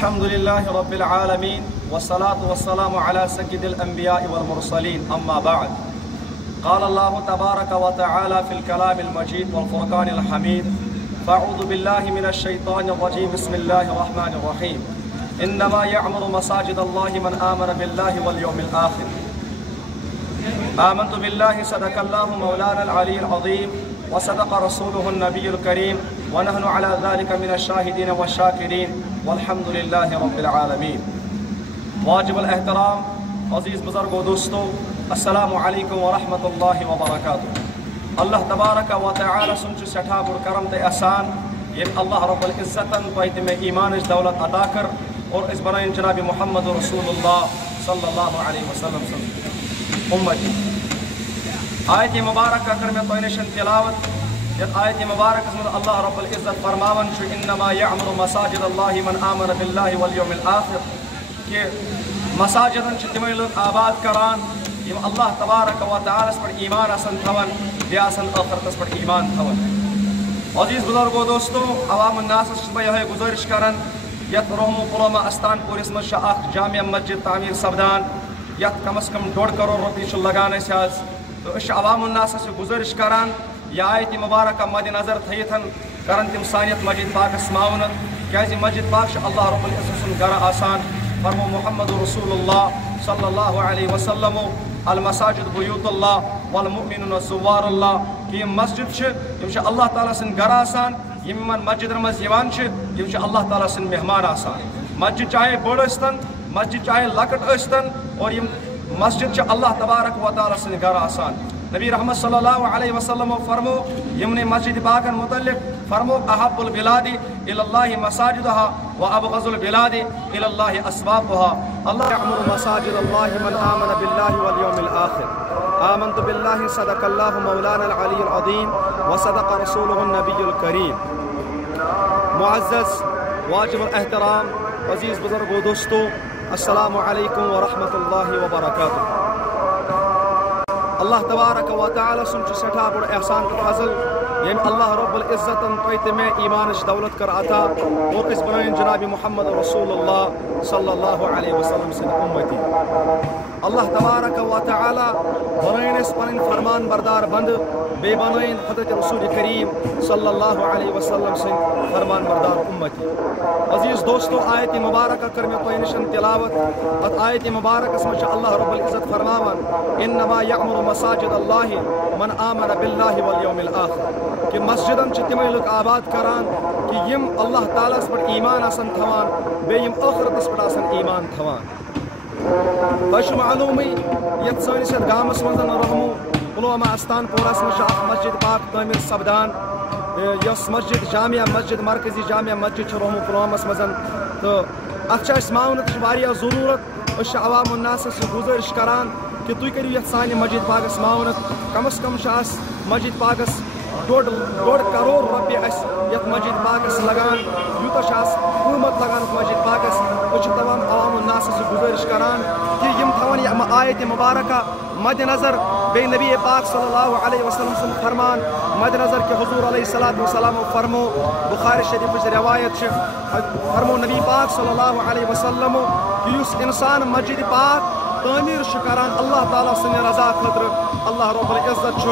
الحمد لله رب العالمين والصلاة والسلام على سيد الأنبياء والمرسلين أما بعد قال الله تبارك وتعالى في الكلام المجيد والفرقان الحميد فأعوذ بالله من الشيطان الرجيم بسم الله الرحمن الرحيم إنما يعمر مساجد الله من آمن بالله واليوم الآخر آمنت بالله صدق الله مولانا العلي العظيم وصدق رسوله النبي الكريم ونحن على ذلك من الشاهدين والشاكرين والحمد لله رب العالمين. واجب الاحترام عزیز بزرگو دوستو السلام علیکم ورحمۃ اللہ وبرکاتہ. اللہ تبارک و تعالی سن سٹھا بڑ کرم تے احسان یم اللہ رب العزتن توہت میں ایمان دولت عطا کر اور اس بنائن جناب محمد رسول اللہ صلی اللہ علیہ وسلم سن امتی. آیت مبارکہ کر میں توہنشن تلاوت یت آیت مبارکہ میں اللہ رب العزت فرماون چھ انما یعمر مساجد اللہ من آمن باللہ والیوم الآخر کہ مساجدن چھ تمے لوگ آباد کران یم اللہ تبارک و تعالی پر ایمان آسن تھون بیاہ آسن آخرتس پر ایمان تھون. عزیز بزرگو دوستو عوام الناس بہ یہ گزارش کرن یت رحم پلوامہ استان پورس مز اخ جامع مسجد تعمیر سپدان یت کم از کم 1.5 کروڑ روپیہ لگان اس تو اس عوام الناس گزارش کران یہ آیت مبارکہ مد نظر تھیتن کرن تم سانیت مسجد پاکس معاونت کیازِ مسجد پاک اللہ رب العزت سن گھر آسان فرمو محمد رسول اللہ صلی اللہ علیہ وسلم المساجد بیوت اللہ والمؤمنون زوار اللہ کہ یہ مسجد چھ اللہ تعالیٰ سن گھر آسان یم مسجد مز یوان چھ یم اللہ تعالیٰ سن مہمان آسان. مسجد چاہے بڑ ٲسۍتن مسجد چاہے لکٹ ٲسۍتن اور یم مسجد چھ اللہ تبارک و تعالیٰ سن گھر آسان. نبی رحمت صلی اللہ علیہ وسلم فرمو یمن مسجد پاکن متعلق فرمو احب البلاد الى اللہ مساجدها وابغض البلاد الى اللہ اسواقها. اللہ یعمر مساجد اللہ من آمن باللہ والیوم الآخر آمنت باللہ صدق اللہ مولانا العلی العظیم وصدق رسولہ النبی الکریم. معزز واجب الاحترام عزیز بزرگو دوستو السلام علیکم ورحمۃ اللہ وبرکاتہ. اللہ تبارک و تعالی سن سٹھا بڑ احسان تو فضل یم اللہ رب العزت توہت میں ایمان دولت کر عطا اور اس بنائن جناب محمد رسول اللہ صلی اللہ علیہ وسلم سن امتی. اللہ تبارک و تعالی بنائن اس پن فرمان بردار بند بے بنائن حضرت رسول کریم صلی اللہ علیہ وسلم سن فرمان بردار امتی. عزیز دوستو آیت مبارکہ کر میں تو نشن تلاوت ات آیت مبارکہ سمجھ اللہ رب العزت فرماون انما یعمر مساجد اللہ من آمن باللہ والیوم الآخر کہ مسجدن چھ تمے لوگ آباد کران کہ یم اللہ تعالیٰ پر ایمان آسن تھوان بے یم آخرتس پر آسن ایمان تھوان. تہ معلوم یت سانس یت گامس مز رحمو پلوامہ استان پورس مز مسجد پاک تعمیر سپدان یس مسجد جامع مسجد مرکزی جامع مسجد رحمو پلوامس مز تو اتھ معاونت واریاہ ضرورت. اس عوام الناس گزارش کران کہ تھی کرو یت سانہ مسجد پاکس معاونت کم از کم مسجد پاکس 1.5 کروڑ روپیہ یت مسجد پاکس لگان یوتہ حکومت لگان مسجد پاکس. اس تمام عوام الناس گزارش کران کہ یم تھون یہ آیت مبارکہ مد نظر بے نبی پاک صلی اللہ علیہ وسلم سن فرمان مد نظر کہ حضور علیہ الصلوۃ والسلام فرمو بخاری شریف روایت فرمو نبی پاک صلی اللہ علیہ وسلم کہ اس انسان مسجد پاک تعمیر کران اللہ تعالیٰ سن رضا خاطر اللہ رب العزت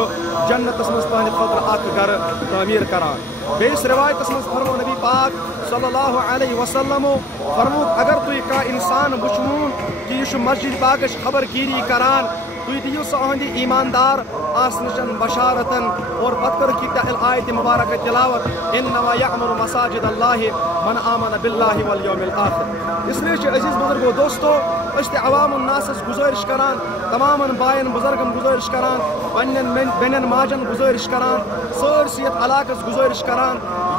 جنتس مز تہند خاطر اخ گھر تعمیر کران. بیس روایتس مز فرمو نبی پاک صلی اللہ علیہ وسلم فرمو اگر تھی کا انسان وچمون کہ یہ مسجد پاکش خبر گیری کران تھی دیو سہند ایماندار آسنشن بشارتن اور پتر کی آیت مبارکہ تلاوت انما یعمر مساجد اللہ من آمن باللہ والیوم الآخر. اس لیے عزیز بزرگو دوستو اس عوام الناس گزارش کران تمام بائن بزرگن گزارش کران پنن بینن ماجن گزارش کران سرسیت علاقس گزارش کران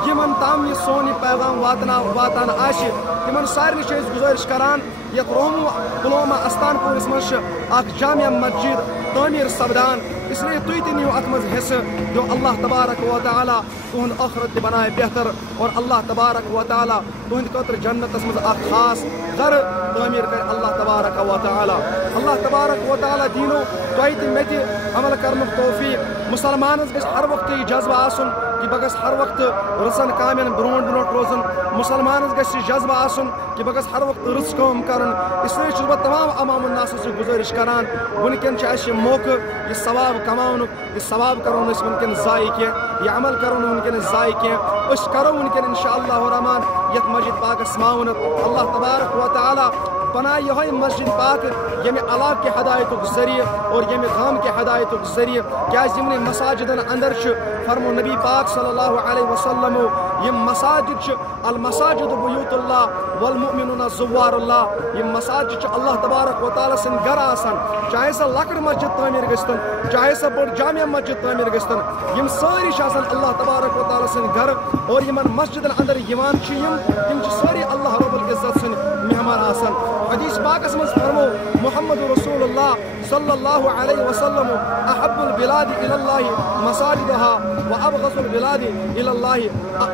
یمن تام یہ سون یہ پیغام واتان آشی تمن سارے چیز گزارش کران یت رحمو پلوامہ استان پورس مز اخ جامع مسجد تعمیر سپدان اس لیے تُہۍ تہِ نِیِو اَتھ منٛز حصہٕ جو اللہ تبارک و تعالیٰ تُہُنٛد ٲخرت تہِ بنایہِ بہتر اور اللہ تبارک و تعالیٰ تُہٕنٛدِ خٲطرٕ جنتس منٛز اکھ خاص گرٕ تعمیٖر کرِ اللہ تبارک و تعالیٰ. اللہ تبارک و تعالیٰ دیٖنو تۄہہِ تہِ مےٚ تہِ عمل کرنُک توفیٖق. مُسلمانس گژھِ ہر وقتہٕ یہِ جذبہٕ آسُن کہ بہٕ گژھٕ ہر وقتہٕ رٕژن کامٮ۪ن برونٛٹھ برونٛٹھ روزُن. مُسلمانس گژھِ یہِ جذبہٕ آسُن کہ بہٕ گژھٕ ہر وقتہٕ رٕژ کٲم کرُن. اس لیے چھُس بہٕ تمام عوام الناسس سۭتۍ گُزٲرِش کران وٕنکٮ۪ن چھُ اَسہِ یہِ موقعہٕ یہِ ثواب کماونُک. یہِ ثواب کرو نہٕ أسۍ وٕنکٮ۪ن ضایع کینٛہہ, یہِ عمل کرو نہٕ وٕنکٮ۪ن أسۍ ضایع کینٛہہ. أسۍ کرو وٕنکٮ۪ن انشاء اللہ الرحمان یتھ مسجد پاکس معاونت. اللہ تبارک و تعالیٰ بنائے یہوے مسجد پاک ییٚمہِ علاقہٕ کہِ ہدایتُک ذریعہ اور ییٚمہِ گام کہِ ہدایتُک ذریعہ. کیازِ یِمنٕے مساجدن اندر چھُ فرمو نبی پاک صلی اللہ علیہ وسلمو یِم مساجد چھِ المساجد بیوت اللہ والمؤمنون زوار اللہ. یِم مساجد چھِ اللہ تبارک و تعالیٰ سٕنٛدۍ گرٕ آسان, چاہے سۄ لۄکٕٹ مسجد تعمیٖر گٔژھتن چاہے سۄ بٔڑ جامع مسجد تعمیٖر گٔژھتن. یِم سٲری چھِ آسان اللہ تبارک و تعالیٰ سٕنٛدۍ گرٕ اور یِمن مسجدن اندر یِوان چھِ یِم تِم چھِ سٲری اللہ رب العزت سٕنٛدۍ مہمان آسان. حدیث پاکس منٛز فرمو محمد رسول اللہ صلی اللہ علیہ وسلم احب البلاد الى اللہ مساجدها وابغض البلاد الى اللہ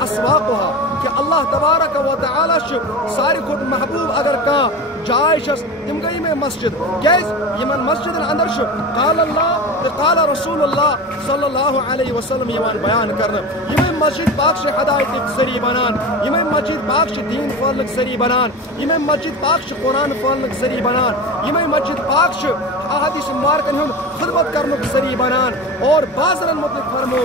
اسواقها. کہ اللہ تبارک و تعالیٰ چھُ ساروی کھۄتہٕ محبوب اگر کانٛہہ جاے چھس تِم گٔے یِمے مسجد. کیازِ یِمن مسجدن اندر چھُ قال اللہ تہٕ قال رسول اللہ صلی اللہ علیہ وسلم یِوان بیان کرنہٕ. یِمے مسجد پاک چھِ ہدایتٕکۍ ذریعہ بنان, یِمے مسجد پاک چھِ دیٖن پھٲلنٕکۍ ذریعہ بنان, یِمے مسجد پاک چھِ قرآن پھٲلنٕکۍ ذریعہ بنان, یِمے مسجد پاک چھِ احادیث مبارکن ہُنٛد خدمت کرنُک ذریعہ بنان. اور بازرن متعلق فرمو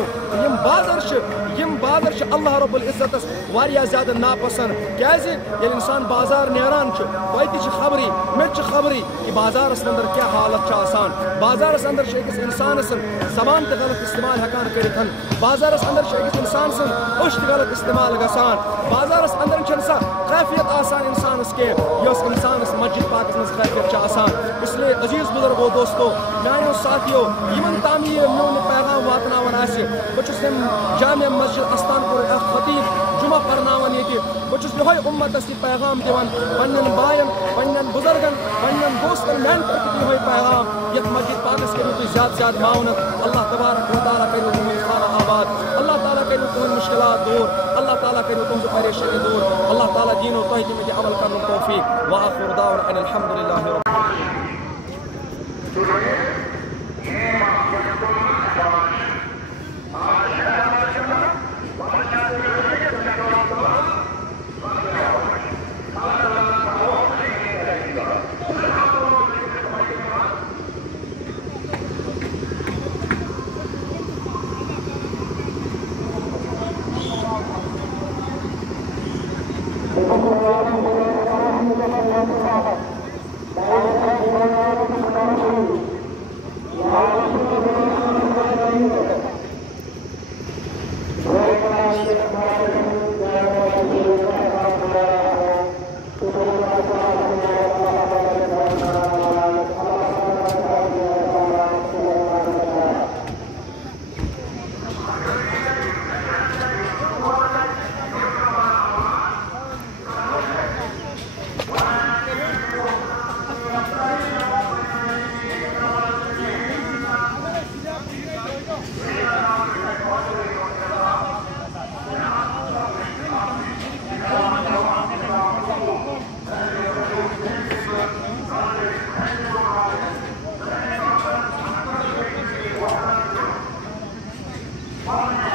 یِم بازر چھِ اللہ رب العزتس واریاہ زیادٕ ناپسند. کیازِ ییٚلہِ انسان بازار نیران چھُ تۄہہِ تہِ چھِ خبرٕے مےٚ تہِ چھِ خبرٕے کہ بازارس اندر کیٛاہ حالت چھِ آسان. بازارس اندر چھِ أکِس انسان سٕنٛز زبان تہِ غلط استعمال ہٮ۪کان کٔرِتھ. بازارس اندر چھِ أکِس انسان سٕنٛز أچھ تہِ غلط استعمال گژھان. بازارس اندر چھنہٕ سۄ کیفیت آسان انسانس کینٛہہ یۄس انسانس مسجد پاکس منٛز کیفیت چھِ آسان. اس لیے عزیز بزرگو دوستو میانیو ساتھیو یِمن تام یہِ میون پیغام واتناوان آسہِ بہٕ چھُس تَمہِ جامع مسجد استان پورُک اکھ خطیب جمعہ پرناوان ییٚتہِ. بہٕ چھُس یِہوے اُمتس یہِ پیغام دِوان پننٮ۪ن بایَن پننٮ۪ن بُزرگن پننٮ۪ن دوستن میانہِ طرفہٕ تہِ یِہوے پیغام یتھ مسجد پاکس کٔرِو تُہۍ زیادٕ زیادٕ معاونت. اللہ تبارک و تعالیٰ کٔرِو تُہُنٛد خانہ آباد. اللہ تعالیٰ کٔرِو تُہٕنٛدۍ مُشکلات دوٗر. اللہ تعالیٰ کٔرِو تُہٕنٛزٕ پریشٲنی دوٗر. اللہ تعالیٰ دیٖنو تۄہہِ تہِ مےٚ تہِ عمل کرنُک توفیٖق. وآخر دعوانا ان الحمد للہ رب Amen.